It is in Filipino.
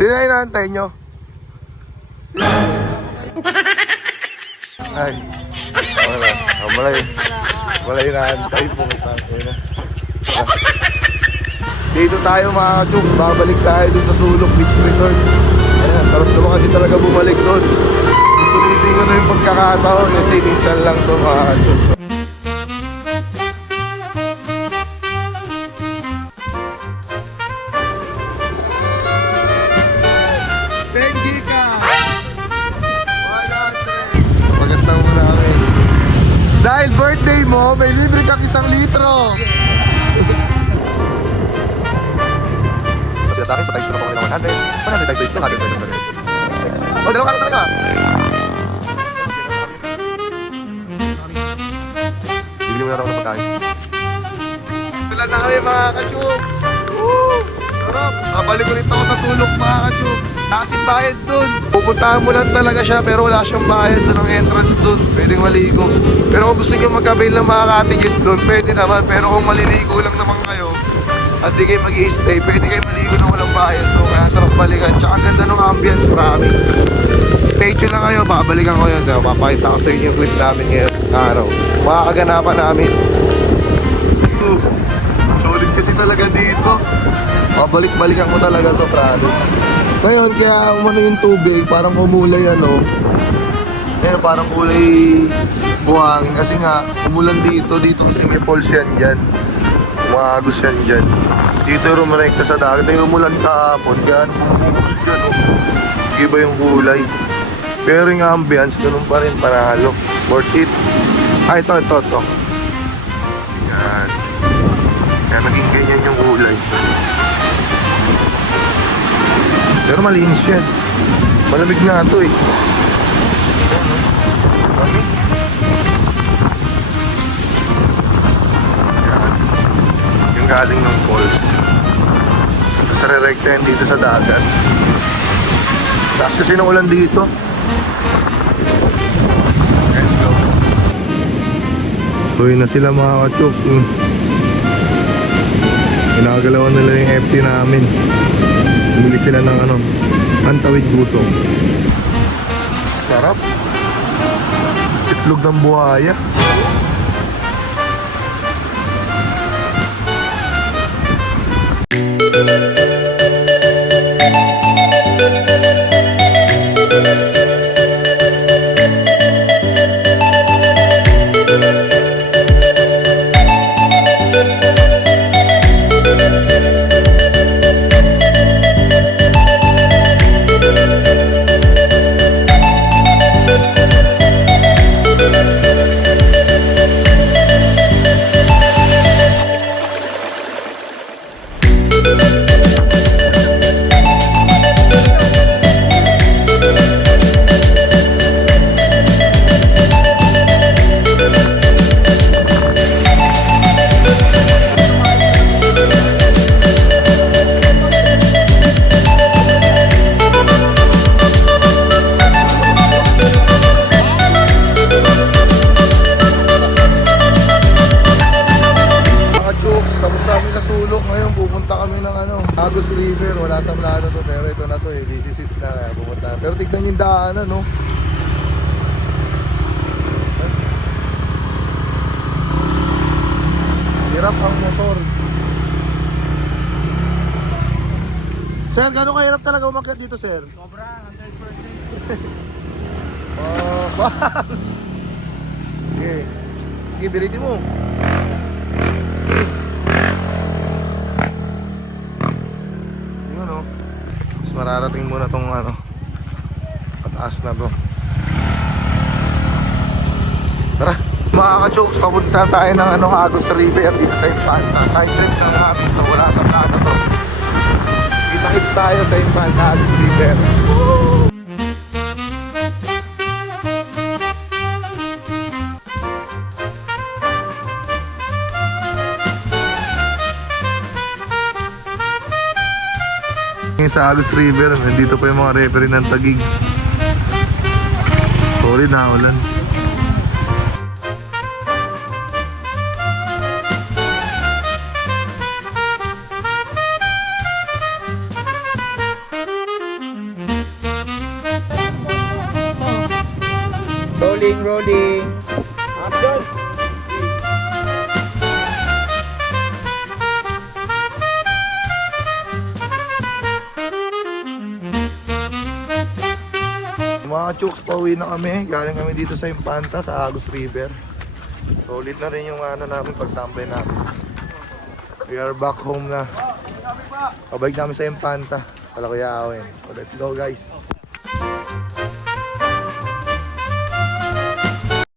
Sino na inaantay nyo? Sino? Ay. Wala inaantay po. Dito tayo mga ka-chooks. Babalik tayo dun sa Sulok Beach Resort. Ayan, sarap naman kasi talaga bumalik dun. Susulitin ko na yung pagkakataon kasi minsan lang to mga ka-chooks. Dahil birthday mo, may libre kang 1 litro. Sila sa akin, sa times ko na po ng 100. 100 times is 200 pesos na rin. O, dalawang karo na kayo. Bibili mo na raw ng pagkain. Wala na kami mga ka-chooks. Sarap. Babalik ulit ako sa Sulok mga ka-chooks. Kasing bayad dun. Pupuntahan mo lang talaga siya pero wala siyang bayad dun ng entrance dun. Pwedeng maligo. Pero kung gusto nyo mag-avail ng mga cottages dun, pwede naman. Pero kung maliligo lang naman kayo at di kayo mag-i-stay, pwede kayo maligo na walang bayad dun. Kaya sarap balikan. Tsaka ganda ng ambience, promise. Stay tuned lang kayo, babalikan ko yun. Papakita ko sa inyo yung clip namin ngayon araw. Mga kaganapan namin. Solid kasi talaga dito. Babalik-balikan mo talaga to, promise. Ngayon, kaya umano yung tubig, parang kumulay Ngayon, parang kulay buhangin. Kasi nga, umulan dito kasi may falls yan dyan. Umagos yan dyan. Dito rumarekta sa dagat. Yung umulan kahapon, kaya bumubos dyan. Iba yung kulay. Pero yung ambience, ganun pa rin, panalo. Worth it. Ito. Yan. Kaya naging ganyan yung kulay. Pero malinis yan. Malamig nga ito eh. Malamig. Yan. Yung galing ng falls. Tapos re-recta yan dito sa dagat. Tapos kasi naulan dito. Let's go. So yun na sila mga ka-chooks. Ginagalawan nila yung FT namin. Bumili sila ng antawid gutom. Sarap. Itlog ng buhaya. Agos River, wala sa plano to, pero ito na to visit na kaya pumunta. Pero tignan yung daanan, no? Hirap ang motor. Sir, gano'ng kahirap talaga umakyat dito, sir? Sobra, 100%. Oh, bang! Sige. Sige, biritin mo. Mas mararating muna tong pataas na to. Tara mga ka-chooks, papunta tayo ng Agos River dito sa Infanta. Side trip na natin to, wala sa plano to. Kita-hits tayo sa Infanta Agos River. Woo! Sa Agos River, nandito pa yung mga referee ng Taguig. Sorry na ulan. rolling. Action! Mga chooks, pauwi na kami. Galing kami dito sa Impanta, sa Agus River. Solid na rin yung namin, pagtambay namin. We are back home na. Pabalik namin sa Impanta. Pala Kuya Awen. So let's go guys.